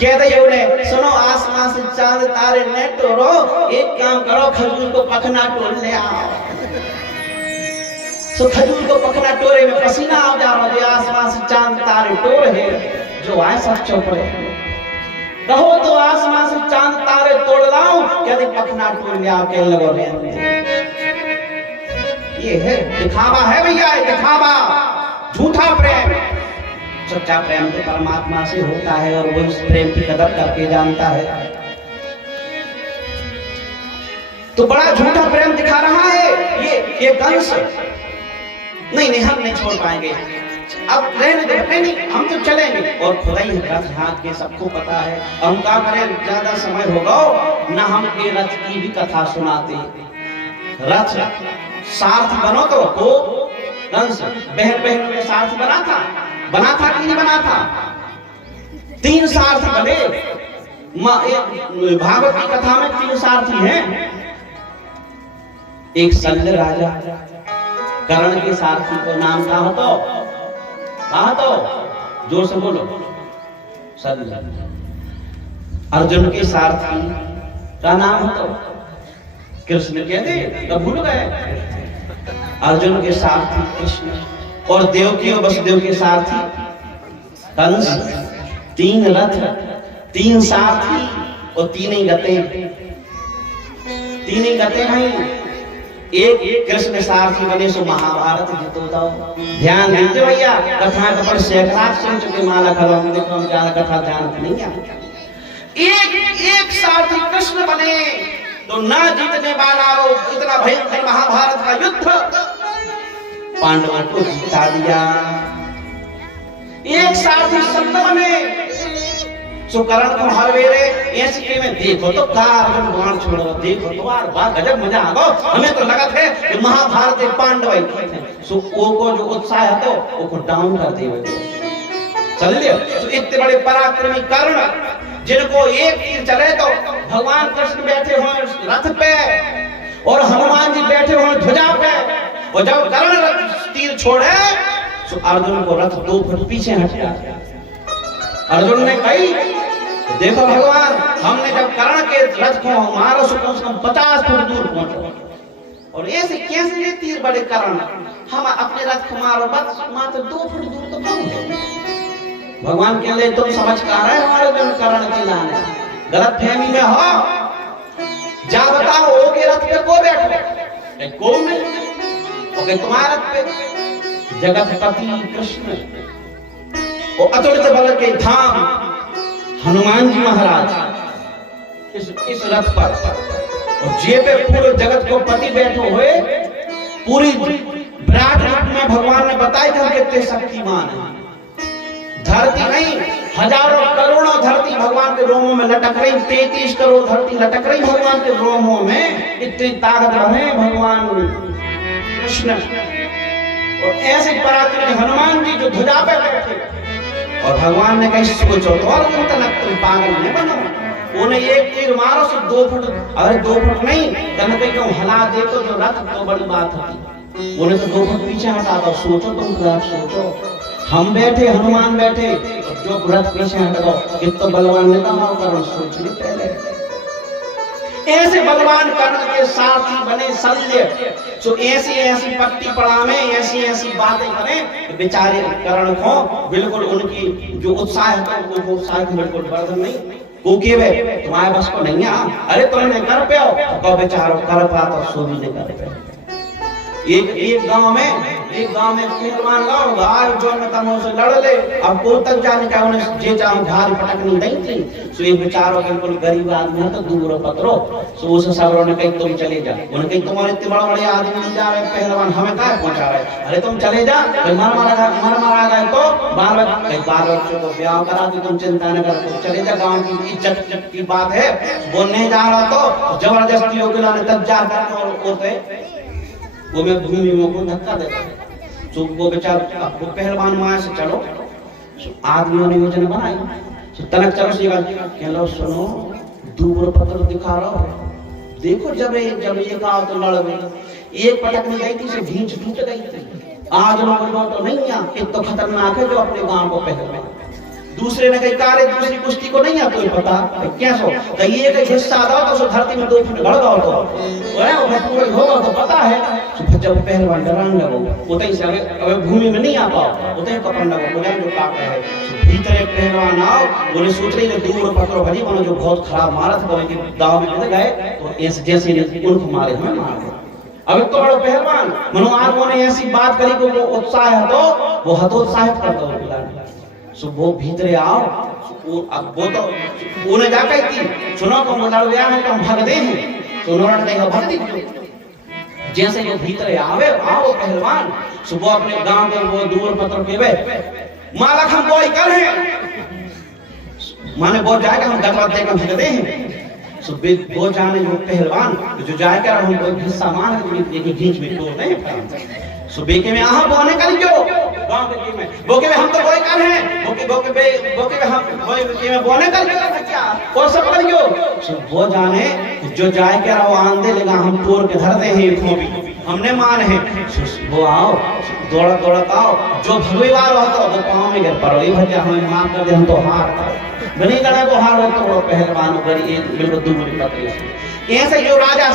कह दे उन्हें, सुनो आसमान से चांद तारे न तोड़ो, एक काम करो खजूर को पखना तोड़ ले आओ। सो खजूर को पखना टोरे में पसीना आ जा रहा है, आसमान से चांद तारे तोड़ है जो आए सब चुप रहे। कहो तो आसमान से चांद तारे तोड़ लाऊं, कहते पखना टोड़ ले आओ के लगो रे। ये है दिखावा है भैया, दिखावा, झूठा प्रेम। सच्चा प्रेम तो परमात्मा से होता है और वो उस प्रेम की कदर करके जानता है। तो बड़ा झूठा प्रेम दिखा रहा है ये कंस। नहीं हम नहीं छोड़ पाएंगे, अब रहने दे, नहीं हम तो चलेंगे। और खुदा ही रथ हाथ के सबको पता है, हम क्या करें, ज्यादा समय होगा ना हम के रथ की भी कथा सुनाते। रथ सारथी बनो तो को कंस बहन में सारथी बना था कि नहीं बना था? 3 सारथी बने। भागवत की कथा में 3 सारथी हैं। एक शल्य राजा, कर्ण के सारथी को नाम कहा तो जोर से बोलो, शल्य। अर्जुन के सारथी का नाम तो कृष्ण, कहते तो भूल गए। अर्जुन के सारथी कृष्ण और देवकी और वसुदेव के सारथी कंस। 3 रथ, 3 सारथी और 3 ही गते भाई। एक कृष्ण सारथी बने सो महाभारत जीतो दाओ। ध्यान दीजिए भैया, कथा पर सैकड़ा सुन चुके, माला खड़ा देखो हम ज्यादा कथा जानते नहीं है। एक सारथी कृष्ण बने तो ना जीतने वाला वो इतना भयंकर महाभारत का युद्ध पांडवों को जिता दिया। एक सारथी संत बने सो करण को हर वेरे ऐसे में देखो तो अर्जुन बाण छोड़ो, देखो तो यार वाह गजब मजा आ गया। हमें तो लगा थे कि महाभारत एक पांडव है। सो वो को जो उत्साह है तो वो को डाउन कर दिए चल लियो। सो इतने बड़े पराक्रमी कर्ण जिनको एक तीर चले तो भगवान कृष्ण बैठे हो रथ पे और हनुमान जी बैठे हो ध्वजा पे, और जब कर्ण तीर छोड़े तो अर्जुन को रथ 2 फुट पीछे हट गया। अर्जुन ने कही, देखो भगवान, हमने जब कर्ण के रथ को मारो सो कम से कम 50 फुट दूर पहुंचो, और ऐसे कैसे तीर बड़े कर्ण, हम अपने रथ को मारो बस मात्र 2 फुट दूर तो पहुंचे। भगवान कह ले, तुम समझ कर रहे हमारे दिन कर्ण के लाने, गलत फहमी में हो। जा बताओ वो के रथ पे को बैठो, को नहीं, ओके तुम्हारे रथ पे जगतपति कृष्ण और अतुलित बल के धाम हनुमान जी महाराज इस रथ पर, और जे पे पूरे जगत को पति बैठे हुए, पूरी विराट रूप में भगवान ने बताया कि हम कितने शक्तिमान हैं। धरती नहीं, हजारों करोड़ों धरती भगवान के रोमों में लटक रही, 33 करोड़ धरती लटक रही भगवान के रोमों में। इतनी ताकत रहे भगवान कृष्ण। और ऐसे पराक्रमी हनुमान जी जो ध्वजा पे बैठे, और भगवान ने कहीं सोचो तो और तुम पागल नहीं बनो, उन्हें एक तीर मारो सो 2 फुट, अरे 2 फुट नहीं तन पे क्यों हला दे तो जो रथ तो बड़ी बात होती, उन्हें तो 2 फुट पीछे हटा दो। सोचो तुम सोचो, हम बैठे हनुमान बैठे, जो रथ पीछे हटा दो, कितना बलवान नेता हो करो, सोच ली पहले। ऐसे बलवान कर्ण के सारथी बने शल्य। सो ऐसी पट्टी पड़ा में ऐसी बातें करें, बेचारे कर्ण को बिल्कुल उनकी जो उत्साह है वो उत्साह बिल्कुल वर्धन नहीं, क्योंकि वे तुम्हारे बस को नहीं है। अरे तुमने कर पे हो तो बेचारो कर पा तो सो भी नहीं कर पे। एक गांव में पहलवान गांव आज जो में तमो से लड़ ले, अब को तक जाने का उन्हें जे चाहो भारी पटकनी नहीं थी। सो एक बेचारो बिल्कुल गरीब आदमी है तो दूर पत्रो, सो उस सबरों ने कहीं तुम चले जा, उन्हें कहीं तुम्हारे इतने बड़े आदमी जा रहे पहलवान हमें क्या पहुंचा रहे, अरे तुम चले जा, मर मारा गए तो बाल बच्चों को ब्याह करा दो, तुम चिंता न करो, तुम चले जा, गाँव की इज्जत की बात है। बोलने जा रहा तो जबरदस्ती हो गया तब जा कर वो में भूमि में को धक्का देता है। तो वो बेचारा वो पहलवान मां से चलो, आदमियों ने योजना बनाई, तनक चलो सी बात कह लो, सुनो दूर पत्र दिखा रहा हो, देखो जब ये गाँव तो लड़ गई, एक पटक में गई थी से भींच टूट गई थी। आज लोग तो नहीं है, एक तो खतरनाक है जो अपने गांव को पहले दूसरे ने कही कारे दूसरी कुश्ती को नहीं आता पता क्या सो कही एक हिस्सा दो तो सो धरती में 2 फुट गड़ दो तो वो पूरा होगा तो पता है तो जब पहलवान डराने लगो उतई से अब भूमि में नहीं आ पाओ उतई कपड़ लगो बोले जो काट है भीतर एक पहलवान आओ बोले सोच रही जो दूर पत्थर भरी मानो जो बहुत खराब मारा था बोले कि दाव में लग गए तो ऐसे जैसे उनको मारे हमें मार दे अब तो बड़ा पहलवान मनो आदमों ने ऐसी बात करी को वो उत्साह है तो वो हतोत्साहित कर दो सो वो भीतर आओ अब वो तो उन्हें जा कहती सुनो तुम लड़ गया है तुम भाग दे हैं तो उन्होंने कहा भाग दी जैसे वो भीतर आवे आओ पहलवान सो वो अपने गांव के वो दूर पत्र पे वे मालक हम कोई कर हैं माने वो जाएगा हम गलत देकर भाग दे हैं सो वो जाने वो पहलवान जो जाएगा हम कोई हिस्सा मान के घींच में तोड़ नहीं सो बेके में आहा बोने कर जो गांव के में बोके में हम तो कोई कर हैं बोके में हम बोके में बोने कर जो क्या और सब कर जो सो वो जाने जो जाए के रहो आंधे लगा हम तोड़ के धर दे हैं खोबी हमने मान है वो आओ दौड़ा आओ जो भगवीवार हो तो वो पांव में गिर पड़ो ये भैया हमें माफ कर दे हम तो हार बनी गड़ा को हार हो तो पहलवान कर ये बिल्कुल दूर पकड़े ऐसे जो राजा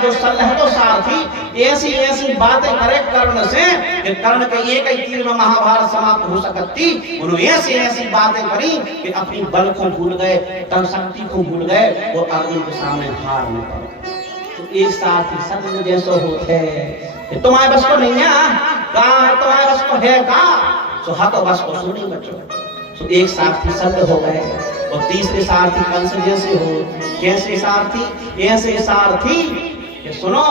जो सल्लह तो सारथी ऐसी बातें करे कर्ण से कि कर्ण के एक ही तीर में महाभारत समाप्त हो सकती उन्होंने ऐसी बातें करी कि अपनी बल को भूल गए तन शक्ति को भूल गए वो अर्जुन के सामने हार नहीं पाए तो एक साथी सत्य जैसे होते हैं तुम्हारे बस को नहीं है कहाँ है तुम्हारे बस को है कहाँ तो हाँ तो बस को सुनी बच्चों तो एक साथी सत्य हो गए और तीसरे सारथी कंस जैसे हो कैसे सारथी ऐसे सारथी कि सुनो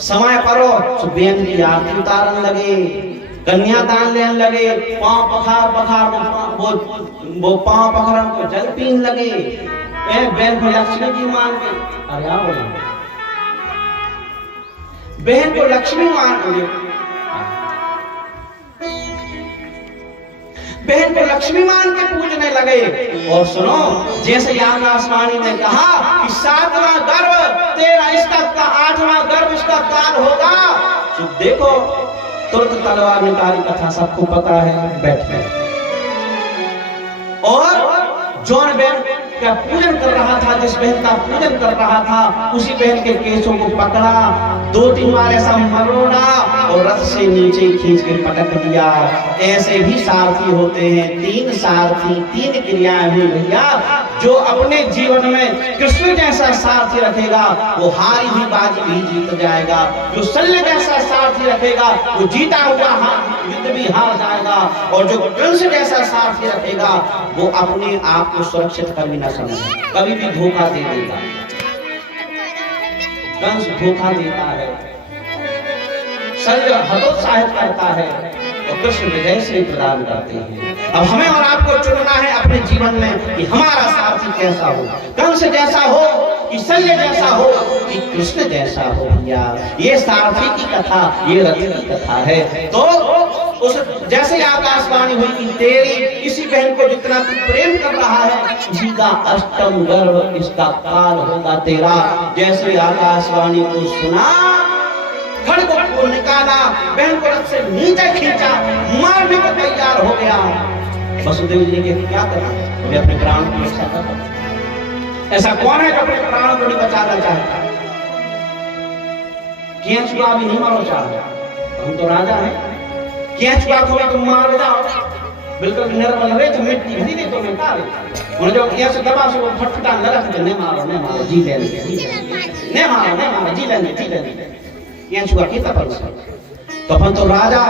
समय परो तो बेन की आरती उतारने लगे कन्यादान लेने लगे पांव पखार वो पांव पखार को जल पीने लगे बहन को लक्ष्मी जी मान के अरे आओ बहन को लक्ष्मी मान के बहन को लक्ष्मी मान के पूजने लगे और सुनो जैसे आकाशवाणी ने कहा कि 7वां गर्भ तेरा इसका 8वां गर्भ इसका काल होगा तो देखो तुरंत तलवार निकाली कथा सबको पता है बैठे और जौन बहन का पूजन कर रहा था जिस बहन का पूजन कर रहा था उसी बहन के केसों को पकड़ा 2-3 बार ऐसा मरोड़ा और रथ से नीचे खींच के पटक दिया ऐसे भी सारथी होते हैं 3 सारथी 3 क्रियाएं हुई भैया जो अपने जीवन में कृष्ण जैसा सारथी रखेगा वो हारी हुई बाजी भी जीत जाएगा जो शल्य जैसा सारथी रखेगा वो जीता हुआ युद्ध भी हार जाएगा और जो कंस जैसा सारथी रखेगा वो अपने आप को सुरक्षित कभी ना समझे कभी भी धोखा दे देगा कंस धोखा देता है शल्य हतोत्साहित करता है और कृष्ण विजय से प्रदान करते हैं अब हमें और आपको चुनना है अपने जीवन में कि हमारा सारथी कैसा हो कंस जैसा हो कि शल्य जैसा हो कि कृष्ण जैसा हो भैया ये सारथी की कथा ये रथ की कथा है तो उस जैसे आकाशवाणी हुई कि तेरी किसी बहन को जितना तू प्रेम कर रहा है इसी का 8वां गर्भ इसका काल होगा तेरा जैसे आकाशवाणी को सुना खड़ग को निकाला बहन को रथ से नीचे खींचा मारने को तैयार हो गया वसुदेव जी ने क्या करा वे अपने प्राण की रक्षा कर ऐसा कौन है जो अपने प्राणों को नहीं बचाना चाहता केंचुआ भी नहीं मारो चाहता हम तो राजा हैं केंचुआ को भी तुम मार जाओ बिल्कुल निर्बल रहे तो मिट्टी भरी दे तो मैं काले उन्हें जो ऐसे दबा से वो फटफटा न रख दे नहीं मारो जी लेंगे नहीं मारो जी लेंगे केंचुआ की तपस्या तो अपन तो राजा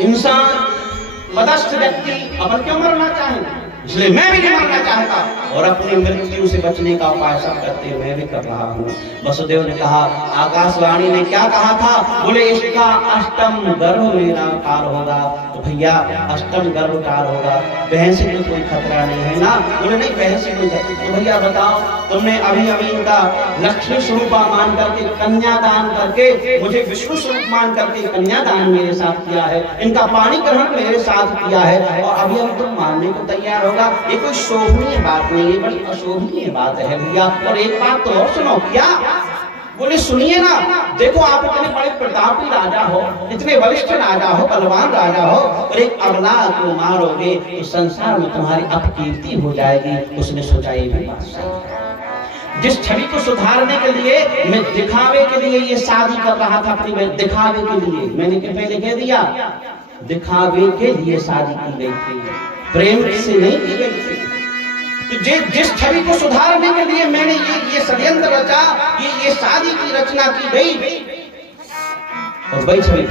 इंसान मदस्थ व्यक्ति अपन क्यों मरना चाहेंगे इसलिए मैं भी नहीं मरना चाहता और अपनी मृत्यु से बचने का उपाय सब करते हुए मैं भी कर रहा हूँ वसुदेव ने कहा आकाशवाणी ने क्या कहा था बोले इसका 8वां गर्भ मेरा काल होगा तो भैया 8वां गर्भ काल होगा बहन से कोई खतरा नहीं है ना बोले नहीं बहन से कोई खतरा तो भैया बताओ तुमने अभी इनका लक्ष्मी स्वरूप मान करके कन्यादान करके मुझे विष्णु स्वरूप मान करके कन्यादान मेरे साथ किया है इनका पाणी ग्रहण मेरे साथ किया है और अभी हम तुम मानने को तैयार होगा ये कोई शोभनीय बात नहीं है बड़ी अशोभनीय बात है भैया और एक बात तो और सुनो क्या बोले सुनिए ना, देखो आप इतने बड़े प्रतापी राजा हो, इतने वरिष्ठ राजा हो, बलवान राजा हो, और एक अबला को मारोगे तो संसार में तुम्हारी अपकीर्ति हो जाएगी। उसने सोचा ये भी बात सही है। जिस छवि को सुधारने के लिए मैं दिखावे के लिए ये शादी कर रहा था अपनी, मैं दिखावे के लिए, मैंने पहले कह दिया, दिखावे के लिए शादी की गई थी, प्रेम से नहीं की गई थी। तो जिस छवि को सुधारने के लिए मैंने ये षड्यंत्र रचा, ये शादी की रचना की गई, और वही छवि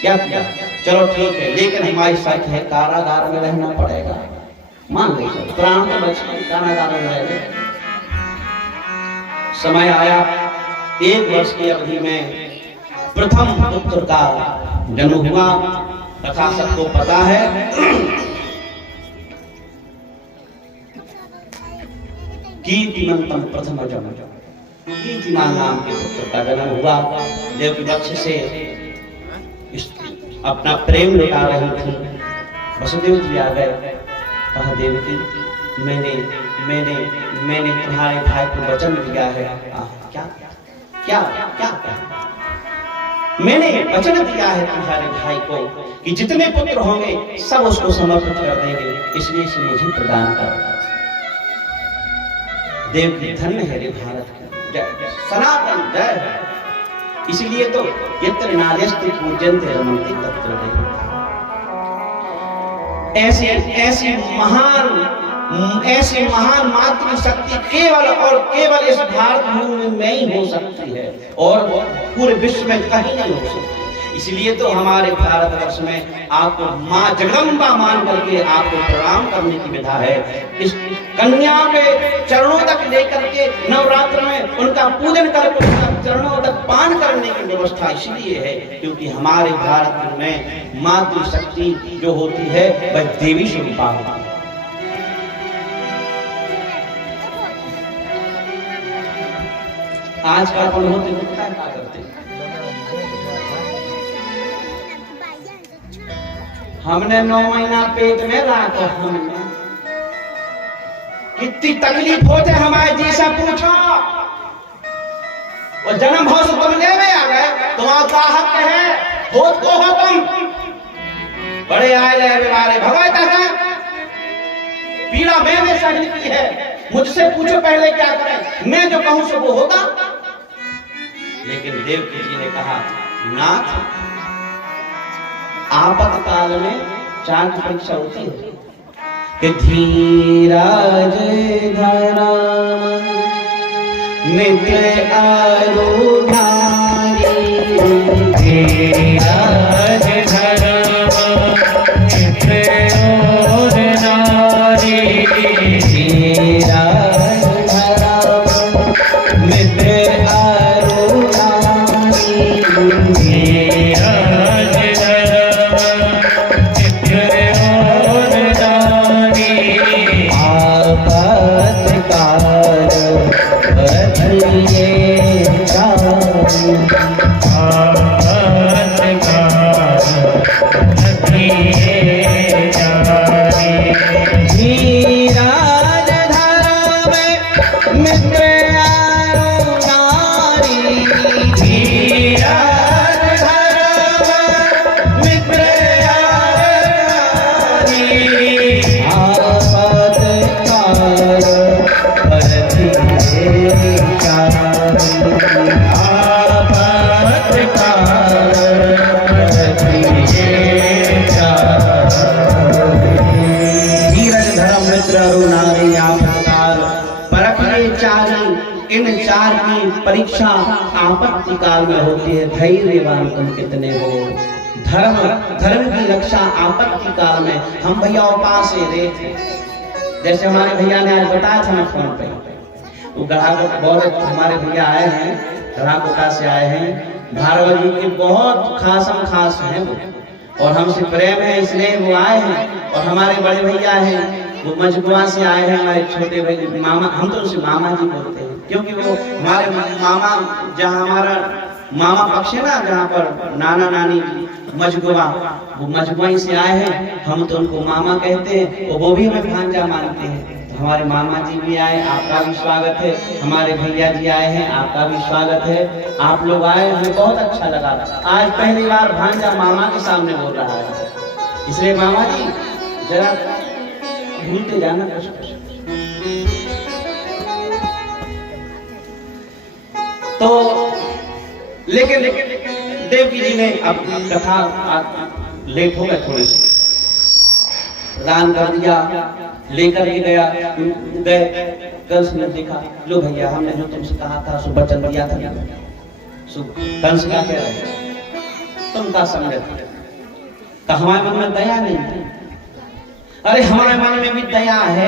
क्या किया? चलो ठीक है, लेकिन हमारी शर्त है कारागार में रहना पड़ेगा। मान लीजिए प्राण तो बच गए, कारागार में रह गए। समय आया, 1 वर्ष की अवधि में प्रथम पुत्र का जन्म हुआ। तथा सबको पता है कीर्तिमंतम प्रथम जन्म, कीर्तिमान नाम के पुत्र का जन्म हुआ। देवकी वक्ष से अपना प्रेम लुटा रही थी। वसुदेव जी आ गए, कहा देवकी मैंने तुम्हारे भाई को वचन दिया है। क्या क्या क्या क्या? मैंने वचन दिया है तुम्हारे भाई को कि जितने पुत्र होंगे सब उसको समर्पित कर देंगे, इसलिए इसे मुझे प्रदान कर। देवकी धन्य है रे भारत की, सनातन जय है। इसलिए तो यत्र नार्यस्ते पूज्यन्ते रमन्ते तत्र देव। ऐसी महान मातृशक्ति केवल और केवल इस भारत भूमि में ही हो सकती है, और पूरे विश्व में कहीं नहीं हो सकती। इसलिए तो हमारे भारतवर्ष में आपको माँ जगदम्बा मान करके आपको प्रणाम करने की विधा है। इस कन्या के चरणों तक लेकर के नवरात्र में उनका पूजन करके उनका चरणों तक पान करने की व्यवस्था इसलिए है क्योंकि हमारे भारत में मातृशक्ति जो होती है वह देवी स्वरूपा होती है। आज का अपन होते क्या करते, हमने 9 महीना पेट में रखा, हमने कितनी तकलीफ होते हमारे जी से पूछो। और जन्म भाव से तुम लेवे आ गए, तुम्हारा हक है, हो तुम बड़े आए ले बिवारे भगवत है, पीड़ा मैंने सहन की है, मुझसे पूछो पहले क्या करें, मैं जो कहूं सो वो होगा। लेकिन देवकी जी ने कहा नाथ, आपातकाल में 4 की परीक्षा होती है कि धीराज धराम मित्र आरूढ़ारी, धीराज धराम मित्र और नारी, धीराज धराम मित्र परीक्षा आपत्ति काल में होती है। धैर्यवान तुम कितने हो, धर्म की रक्षा आपत्ति काल में। हम भैया उपास रे थे, जैसे हमारे भैया ने आज बताया था ना फोन पे, वो ग्राहक बहुत हमारे भैया आए हैं, ग्राहकों से आए हैं, भारवल जी के बहुत खास हैं वो, और हमसे प्रेम है इसलिए वो आए हैं। और हमारे बड़े भैया हैं वो मजबुआ से आए हैं, हमारे छोटे भाई मामा, हम तो उसे मामा जी बोलते हैं क्योंकि वो हमारे मामा, जहाँ हमारा मामा पक्ष है ना, जहाँ पर नाना नानी मजबुआ, वो मजबुआई से आए हैं, हम तो उनको मामा कहते हैं और वो भी हमें भांजा मानते हैं। हमारे मामा जी भी आए, आपका भी स्वागत है। हमारे भैया जी आए हैं, आपका भी स्वागत है। आप लोग आए, हमें बहुत अच्छा लगा। आज पहली बार भांजा मामा के सामने बोल रहा है, इसलिए मामा जी जरा भूलते जाना कुछ। तो लेकिन देवकी जी ने अब कथा लेट हो गए, थोड़े से दान कर दिया, लेकर के गए कंस ने देखा, लो भैया हमने जो तुमसे कहा था सो वचन दिया था। कंस क्या कह रहे, तुम का समझे तो हमारे मन में दया नहीं है। अरे हमारे मन में भी दया है,